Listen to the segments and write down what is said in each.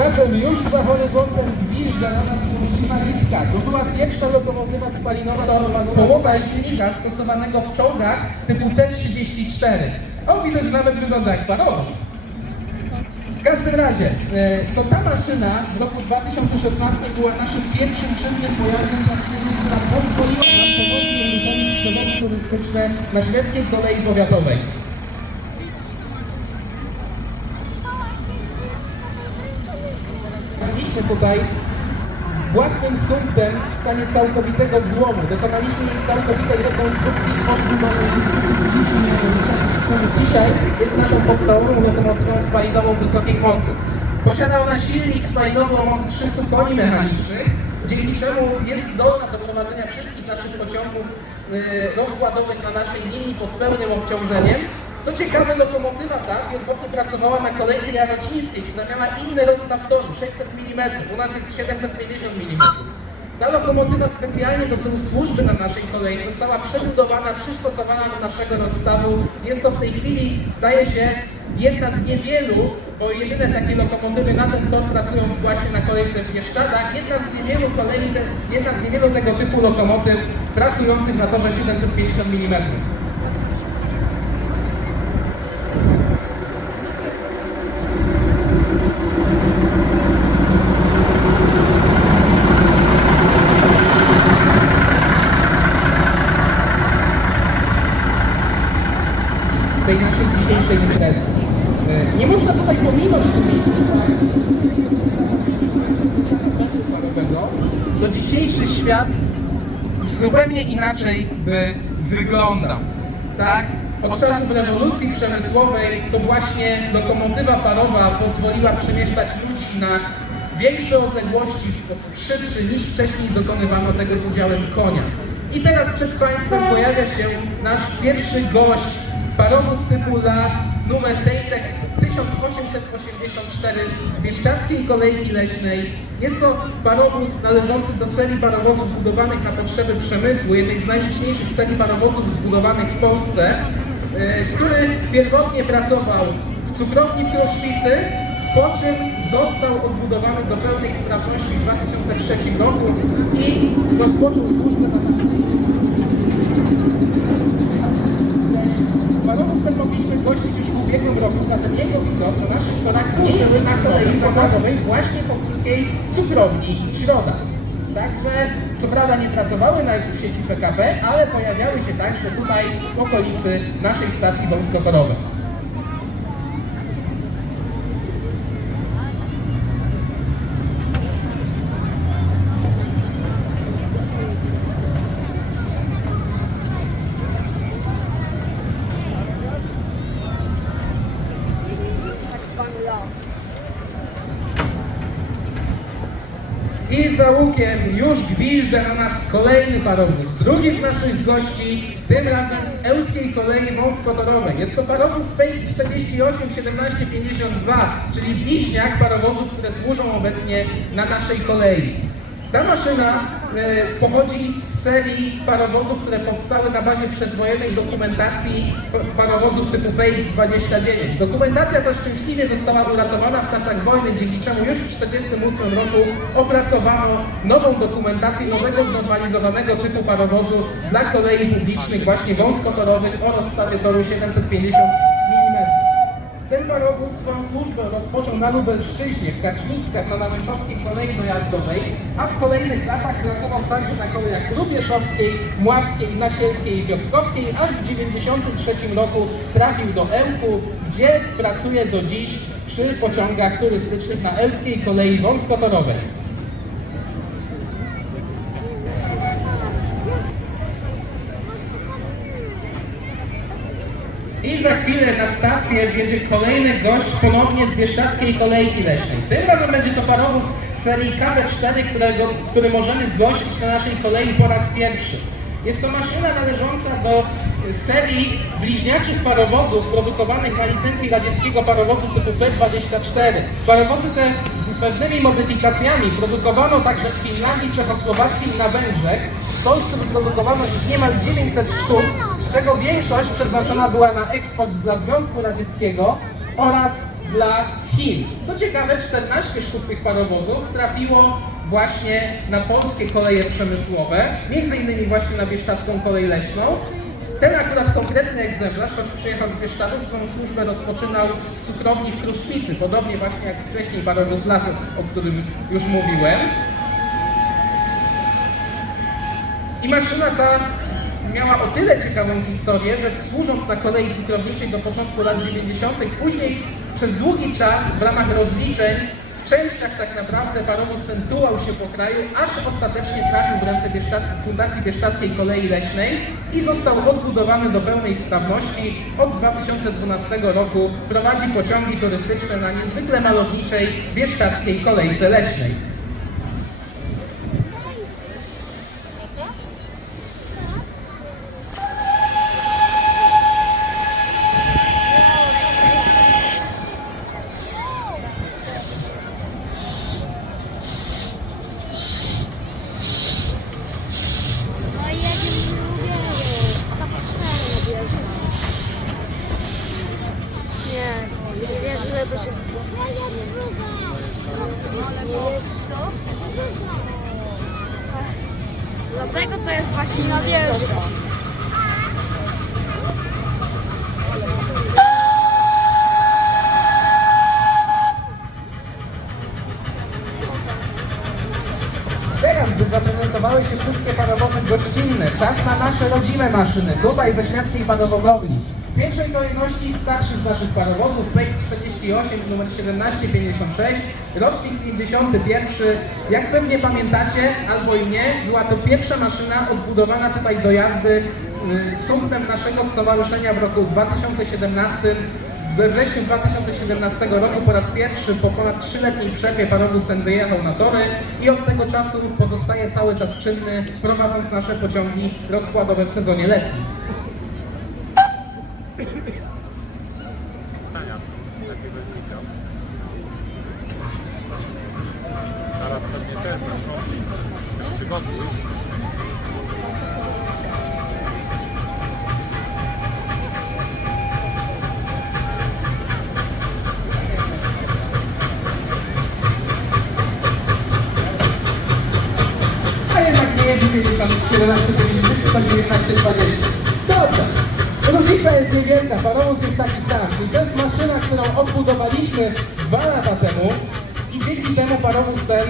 Tymczasem już za horyzontem gwizdza na nas złośliwa litka. To była pierwsza lokomotywa spalinowa połowa silnika stosowanego w czołgach typu T-34. O, widać, nawet wygląda jak parowóz. W każdym razie, e, to ta maszyna w roku 2016 była naszym pierwszym czynnym pojazdem która pozwoliła nam powoli uruchomić przewody turystyczne na śledzkiej kolei powiatowej. Byliśmy tutaj własnym sumptem w stanie całkowitego złomu. Dokonaliśmy jej całkowitej rekonstrukcji odbudowy. Dzisiaj jest naszą podstawową lokomotywą spalinową wysokiej mocy. Posiada ona silnik spalinowy o mocy 300 koni mechanicznych, dzięki czemu jest zdolna do prowadzenia wszystkich naszych pociągów y, rozkładowych na naszej linii pod pełnym obciążeniem. Co ciekawe, lokomotywa ta pierwotnie pracowała na kolejce jarocińskiej, która miała inny rozstaw toru, 600 mm, u nas jest 750 mm. Ta lokomotywa specjalnie do celów służby na naszej kolei została przebudowana, przystosowana do naszego rozstawu. Jest to w tej chwili, zdaje się, jedna z niewielu, bo jedyne takie lokomotywy na ten tor pracują właśnie na kolejce w Bieszczadach. Jedna z niewielu kolei, jedna z niewielu tego typu lokomotyw pracujących na torze 750 mm. tej naszej dzisiejszej imprezy. E, Nie można tutaj pominąć w tym miejscu parowego, to dzisiejszy świat zupełnie inaczej by wyglądał. Tak? Od czasów rewolucji przemysłowej to właśnie lokomotywa parowa pozwoliła przemieszczać ludzi na większe odległości w sposób szybszy niż wcześniej dokonywano tego z udziałem konia. I teraz przed Państwem pojawia się nasz pierwszy gość, parowóz typu LAS numer Tejrek 1884 z Bieszczadzkiej Kolejki Leśnej. Jest to parowóz należący do serii parowozów budowanych na potrzeby przemysłu, jednej z najliczniejszych serii parowozów zbudowanych w Polsce, e, który pierwotnie pracował w cukrowni w Kruszwicy, po czym został odbudowany do pełnej sprawności w 2003 roku i rozpoczął służbę na Parowóz ten mogliśmy gościć już w ubiegłym roku, zatem jego widok na naszych torach jeździł na kolei zakładowej właśnie po polskiej cukrowni Środa. Także, co prawda nie pracowały na sieci PKP, ale pojawiały się także tutaj w okolicy naszej stacji wąskotorowej. tak zwany las. I za łukiem już gwizdże na nas kolejny parowóz. Drugi z naszych gości, tym razem z Ełckiej Kolei Wąskotorowej. Jest to parowóz PX 48 1752, czyli bliźniak parowozów, które służą obecnie na naszej kolei. Ta maszyna pochodzi z serii parowozów, które powstały na bazie przedwojennej dokumentacji pa- parowozów typu PX-29. Dokumentacja ta szczęśliwie została uratowana w czasach wojny, dzięki czemu już w 1948 roku opracowano nową dokumentację nowego znormalizowanego typu parowozu dla kolei publicznych, właśnie wąskotorowych o rozstawie toru 750 mm. Parowóz swoją służbę rozpoczął na Lubelszczyźnie, w Kaczmickach, na Nałęczowskiej kolei dojazdowej, a w kolejnych latach pracował także na kolejach Lubieszowskiej, Mławskiej, Nasielskiej i Piotrkowskiej, aż w 1993 roku trafił do Ełku, gdzie pracuje do dziś przy pociągach turystycznych na Elskiej kolei wąskotorowej. I za chwilę na stację wjedzie kolejny gość ponownie z Bieszczadzkiej Kolejki Leśnej. Tym razem będzie to parowóz serii KB4, którego, który możemy gościć na naszej kolei po raz pierwszy. Jest to maszyna należąca do serii bliźniaczych parowozów produkowanych na licencji radzieckiego parowozu typu P24. Parowozy te z pewnymi modyfikacjami produkowano także w Finlandii, Czechosłowacji i na Węgrzech. W Polsce wyprodukowano ich niemal 900 sztuk, z czego większość przeznaczona była na eksport dla Związku Radzieckiego oraz dla Chin. Co ciekawe, 14 sztuk tych parowozów trafiło właśnie na polskie koleje przemysłowe, między innymi właśnie na Bieszczadzką Kolej Leśną. Ten akurat konkretny egzemplarz, choć przyjechał z Bieszczadu, swoją służbę rozpoczynał w cukrowni w Kruszwicy, podobnie właśnie jak wcześniej parowóz Lasek, o którym już mówiłem. I maszyna ta miała o tyle ciekawą historię, że służąc na kolei cukrowniczej do początku lat 90., później przez długi czas w ramach rozliczeń w częściach tak naprawdę parowóz ten tułał się po kraju, aż ostatecznie trafił w ręce Bieszczad, Fundacji Bieszczadzkiej Kolei Leśnej i został odbudowany do pełnej sprawności. Od 2012 roku prowadzi pociągi turystyczne na niezwykle malowniczej Bieszczadzkiej Kolejce Leśnej. No i ja nie lubię skapaszczane bierze. Nie, nie wiem, żeby się... Dlatego to jest właśnie nadjeżdża. Teraz, gdy zaprezentowały się wszystkie parowozy gościnne, czas na nasze rodzime maszyny, tutaj ze Śmiackiej Parowozowni. W pierwszej kolejności starszy z naszych parowozów, projekt 48, numer 1756, rocznik 51. Jak pewnie pamiętacie, albo i nie, była to pierwsza maszyna odbudowana tutaj do jazdy y, sumptem naszego stowarzyszenia w roku 2017 we wrześniu 2017 roku po raz pierwszy po ponad trzyletniej przerwie parowóz ten wyjechał na tory i od tego czasu pozostaje cały czas czynny, prowadząc nasze pociągi rozkładowe w sezonie letnim. 50, 17, 50, 119, 20. Dobrze. Różnica jest niewielka, parowóz jest taki sam. I to jest maszyna, którą odbudowaliśmy dwa lata temu i dzięki temu parowóz ten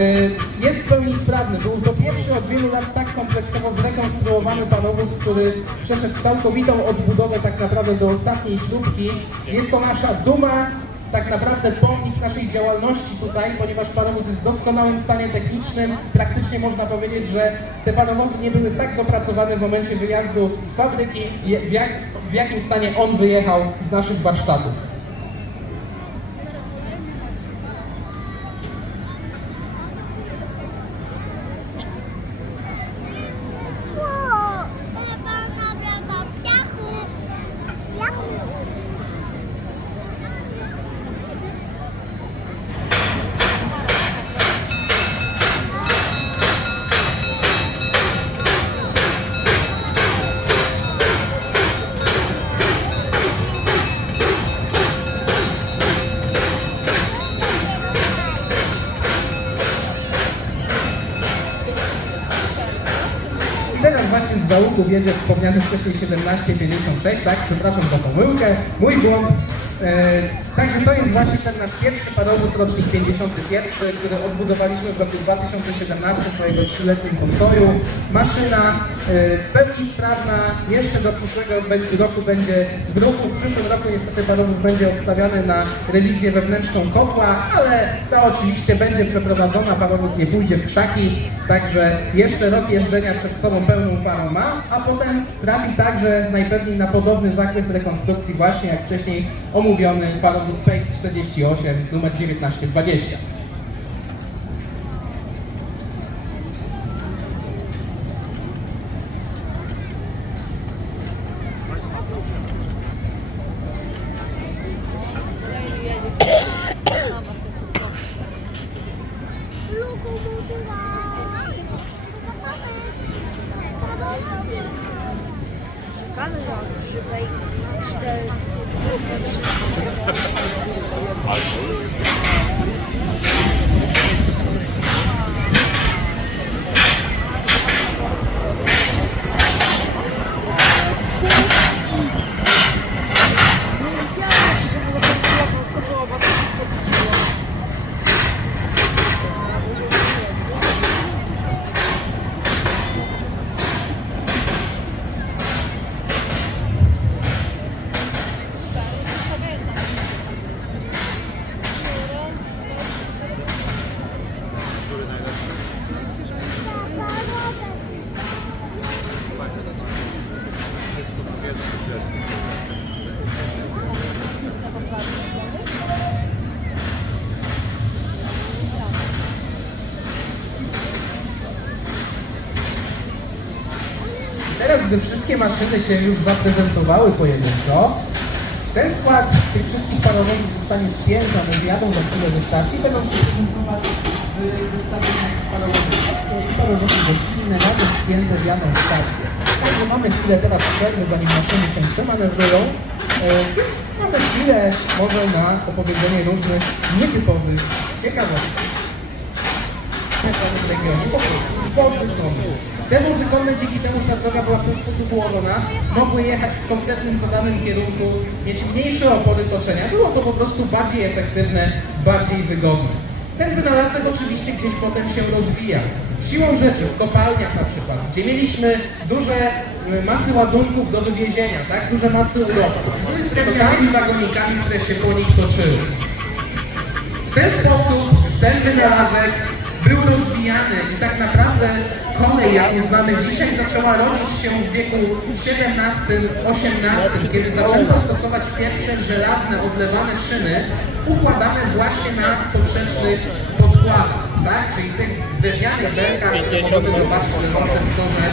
y, jest w pełni sprawny. Był to pierwszy od wielu lat tak kompleksowo zrekonstruowany parowóz, który przeszedł całkowitą odbudowę tak naprawdę do ostatniej śrubki. Jest to nasza duma, tak naprawdę pomnik naszej działalności tutaj, ponieważ parowóz jest w doskonałym stanie technicznym. Praktycznie można powiedzieć, że te parowozy nie były tak dopracowane w momencie wyjazdu z fabryki, jak, w jakim stanie on wyjechał z naszych warsztatów. Załuku wiedzie wspomniany wcześniej 1756, tak? Przepraszam za pomyłkę, mój błąd. E, także to jest właśnie ten nasz pierwszy parowóz, rocznik 51, który odbudowaliśmy w roku 2017 po jego trzyletnim postoju. Maszyna e, w pełni sprawna, jeszcze do przyszłego roku będzie w ruchu. W przyszłym roku niestety parowóz będzie odstawiany na rewizję wewnętrzną kotła, ale to oczywiście będzie przeprowadzona, parowóz nie pójdzie w krzaki, także jeszcze rok jeżdżenia przed sobą pełną parą ma, a potem trafi także najpewniej na podobny zakres rekonstrukcji właśnie jak wcześniej omówiony parowóz Space 48 numer 1920. gdy wszystkie maszyny się już zaprezentowały pojedynczo, ten skład tych wszystkich parowozów zostanie spięty, zjadą za chwilę ze stacji, będą się prezentować w zestawieniach parowozów i parowozów gościnne razem spięte zjadą w stację. Także mamy chwilę teraz przerwy, zanim maszyny się przemanewrują, e, więc mamy chwilę może na opowiedzenie różnych nietypowych ciekawostek w regionie, po prostu wozy konne. Te konne dzięki temu, że ta droga była w ten sposób ułożona, mogły jechać w konkretnym zadanym kierunku, mieć mniejsze opory toczenia. Było to po prostu bardziej efektywne, bardziej wygodne. Ten wynalazek oczywiście gdzieś potem się rozwija. Siłą rzeczy w kopalniach na przykład, gdzie mieliśmy duże y, masy ładunków do wywiezienia, tak? duże masy urobków z drewnianymi wagonikami, które się po nich toczyły. W ten sposób ten wynalazek był rozwijany i tak naprawdę kolej, jaką znamy dzisiaj, zaczęła rodzić się w wieku XVII-XVIII, kiedy zaczęto stosować pierwsze żelazne, odlewane szyny układane właśnie na poprzecznych podkładach, tak? Czyli tych drewnianych belkach, które możemy zobaczyć naszym torze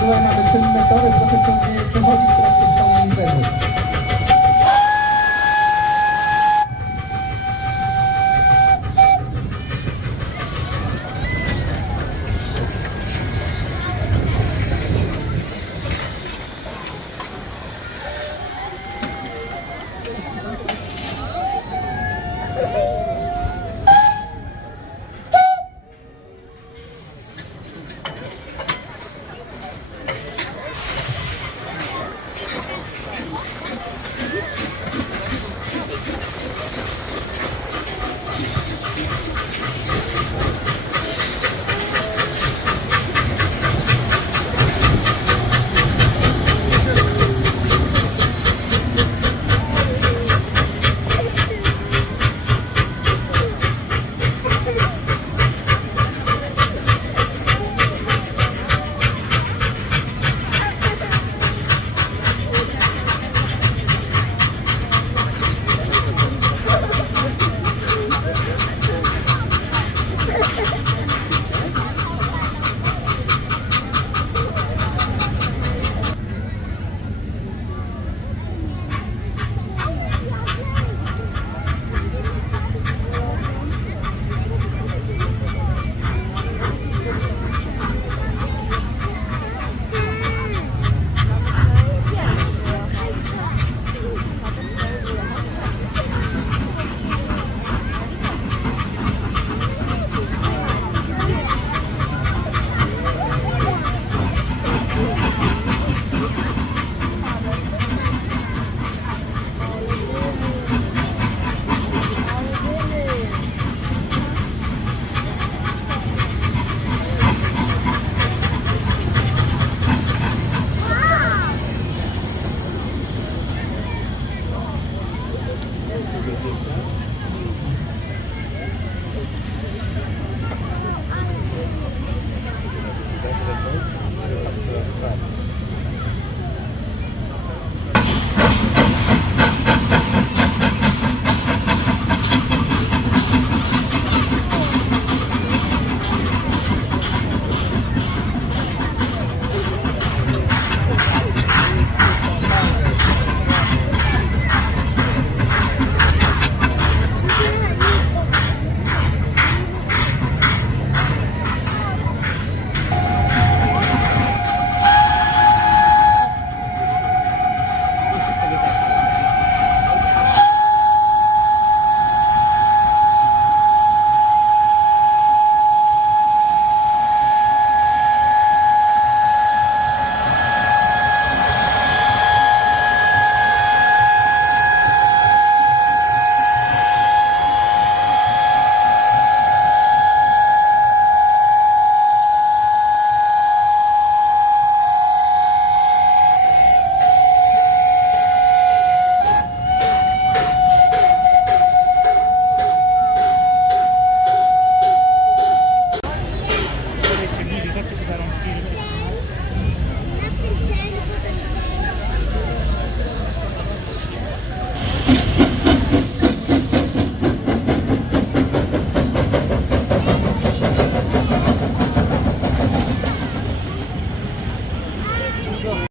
była nawet ten metodę profesjonalnej przechodzi, która jest pełną imprezą.